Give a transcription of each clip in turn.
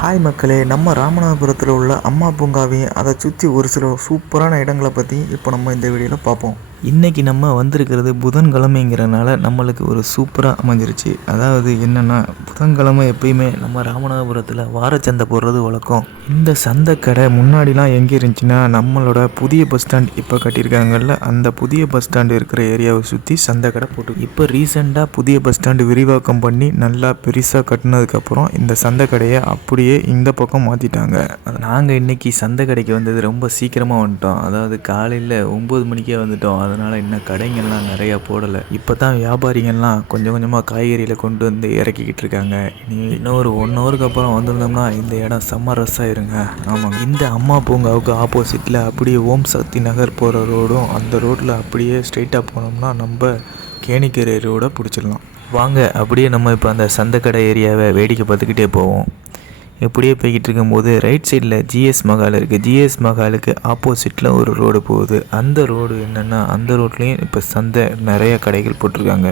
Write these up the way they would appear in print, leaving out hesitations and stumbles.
Hi மக்களே, நம்ம ராமநாதபுரத்தில் உள்ள அம்மா பூங்காவையும் அதை சுற்றி ஒரு சில சூப்பரான இடங்களை பற்றி இப்போ நம்ம இந்த வீடியோவில் பார்ப்போம். இன்றைக்கி நம்ம வந்திருக்கிறது புதன்கிழமைங்கிறனால நம்மளுக்கு ஒரு சூப்பராக அமைஞ்சிருச்சு. அதாவது என்னென்னா, புதன்கிழமை எப்பயுமே நம்ம ராமநாதபுரத்தில் வாரச்சந்தை போடுறது வழக்கம். இந்த சந்தைக்கடை முன்னாடிலாம் எங்கே இருந்துச்சுன்னா, நம்மளோட புதிய பஸ் ஸ்டாண்ட் இப்போ கட்டியிருக்காங்கல்ல, அந்த புதிய பஸ் ஸ்டாண்டு இருக்கிற ஏரியாவை சுற்றி சந்தைக்கடை போட்டு இப்போ ரீசெண்டாக புதிய பஸ் ஸ்டாண்டு விரிவாக்கம் பண்ணி நல்லா பெருசாக கட்டினதுக்கப்புறம் இந்த சந்தைக்கடையை அப்படியே இந்த பக்கம் மாற்றிட்டாங்க. நாங்கள் இன்றைக்கி சந்தைக்கடைக்கு வந்தது ரொம்ப சீக்கிரமாக வந்துட்டோம். அதாவது காலையில் 9 மணிக்கே வந்துட்டோம். அதனால் இன்னும் கடைங்கள்லாம் நிறையா போடலை. இப்போ தான் வியாபாரிகள்லாம் கொஞ்சம் கொஞ்சமாக காய்கறியில் கொண்டு வந்து இறக்கிக்கிட்டு இருக்காங்க. இன்னும் ஒரு 1 ஹவருக்கு அப்புறம் வந்திருந்தோம்னா இந்த இடம் செம்ம ரஸ்ஸாயிருங்க. ஆமாங்க, இந்த அம்மா பூங்காவுக்கு ஆப்போசிட்டில் அப்படியே ஓம் சக்தி நகர் போகிற ரோடும், அந்த ரோட்டில் அப்படியே ஸ்ட்ரெயிட்டாக போனோம்னா நம்ம கேணிக்கரை ரோடை பிடிச்சிடலாம். வாங்க, அப்படியே நம்ம இப்போ அந்த சந்தைக்கடை ஏரியாவை வேடிக்கை பார்த்துக்கிட்டே போவோம். இப்படியே போய்கிட்டு இருக்கும்போது ரைட் சைடில் ஜிஎஸ் மஹால் இருக்குது. ஜிஎஸ் மஹாலுக்கு ஆப்போசிட்டில் ஒரு ரோடு போகுது. அந்த ரோடு என்னென்னா, அந்த ரோட்லேயும் இப்போ சந்தை நிறைய கடைகள் போட்டிருக்காங்க.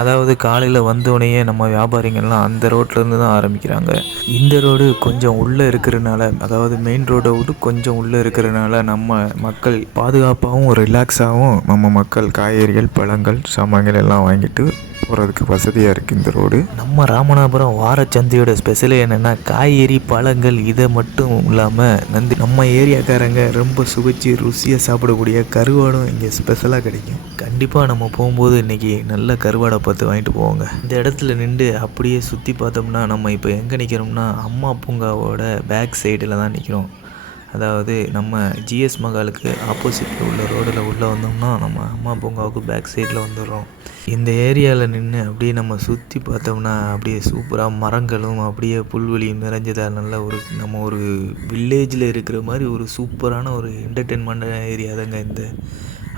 அதாவது காலையில் வந்தோடனே நம்ம வியாபாரிகள்லாம் அந்த ரோட்லேருந்து தான் ஆரம்பிக்கிறாங்க. இந்த ரோடு கொஞ்சம் உள்ளே இருக்கிறனால, அதாவது மெயின் ரோடை விட்டு கொஞ்சம் உள்ளே இருக்கிறனால நம்ம மக்கள் பாதுகாப்பாகவும் ரிலாக்ஸாகவும் நம்ம மக்கள் காய்கறிகள், பழங்கள், சாமான்கள் எல்லாம் வாங்கிட்டு போகிறதுக்கு வசதியாக இருக்குது இந்த ரோடு. நம்ம ராமநாதபுரம் வாரச்சந்தையோட ஸ்பெஷலே என்னென்னா, காய்கறி, பழங்கள் இதை மட்டும் இல்லாமல் நம்ம ஏரியாக்காரங்க ரொம்ப சுவைச்சு ருசியாக சாப்பிடக்கூடிய கருவாடும் இங்கே ஸ்பெஷலாக கிடைக்கும். கண்டிப்பாக நம்ம போகும்போது இன்றைக்கி நல்ல கருவாடை பார்த்து வாங்கிட்டு போவோங்க. இந்த இடத்துல நின்று அப்படியே சுற்றி பார்த்தோம்னா நம்ம இப்போ எங்கே நிற்கிறோம்னா, அம்மா பூங்காவோட பேக் சைடில் தான் நிற்கிறோம். அதாவது நம்ம ஜிஎஸ் மஹாலுக்கு ஆப்போசிட்டில் உள்ள ரோடில் உள்ளே வந்தோம்னா நம்ம அம்மா பூங்காவுக்கு பேக் சைடில் வந்துடுறோம். இந்த ஏரியாவில் நின்று அப்படியே நம்ம சுற்றி பார்த்தோம்னா அப்படியே சூப்பராக மரங்களும் அப்படியே புல்வெளியும் நிறைஞ்சதாக நல்ல நம்ம ஒரு வில்லேஜில் இருக்கிற மாதிரி ஒரு சூப்பரான ஒரு என்டர்டெயின்மெண்ட் ஏரியா தாங்க இந்த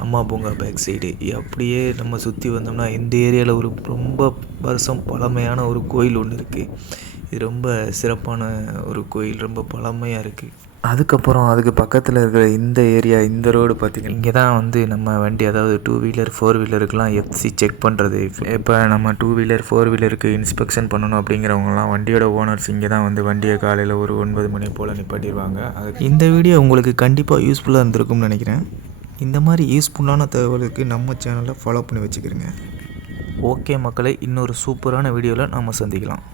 அம்மா பூங்கா பேக் சைடு. அப்படியே நம்ம சுற்றி வந்தோம்னா இந்த ஏரியாவில் ஒரு ரொம்ப வருஷம் பழமையான ஒரு கோயில் ஒன்று இருக்குது. இது ரொம்ப சிறப்பான ஒரு கோயில், ரொம்ப பழமையாக இருக்குது. அதுக்கப்புறம் அதுக்கு பக்கத்தில் இருக்கிற இந்த ஏரியா, இந்த ரோடு பார்த்திங்கன்னா, இங்கே தான் வந்து நம்ம வண்டி, அதாவது 2 வீலர் 4 வீலருக்கெலாம் எஃப்சி செக் பண்ணுறது. இப்போ நம்ம 2 வீலர் 4 வீலருக்கு இன்ஸ்பெக்ஷன் பண்ணணும் அப்படிங்கிறவங்கலாம் வண்டியோட ஓனர்ஸ் இங்கே தான் வந்து வண்டியை காலையில் ஒரு 9 மணி போல் நிப்பாட்டிடுவாங்க. இந்த வீடியோ உங்களுக்கு கண்டிப்பாக யூஸ்ஃபுல்லாக இருந்திருக்கும்னு நினைக்கிறேன். இந்த மாதிரி யூஸ்ஃபுல்லான தகவலுக்கு நம்ம சேனலை ஃபாலோ பண்ணி வச்சுக்கிறேங்க. ஓகே மக்களே, இன்னொரு சூப்பரான வீடியோவில் நம்ம சந்திக்கலாம்.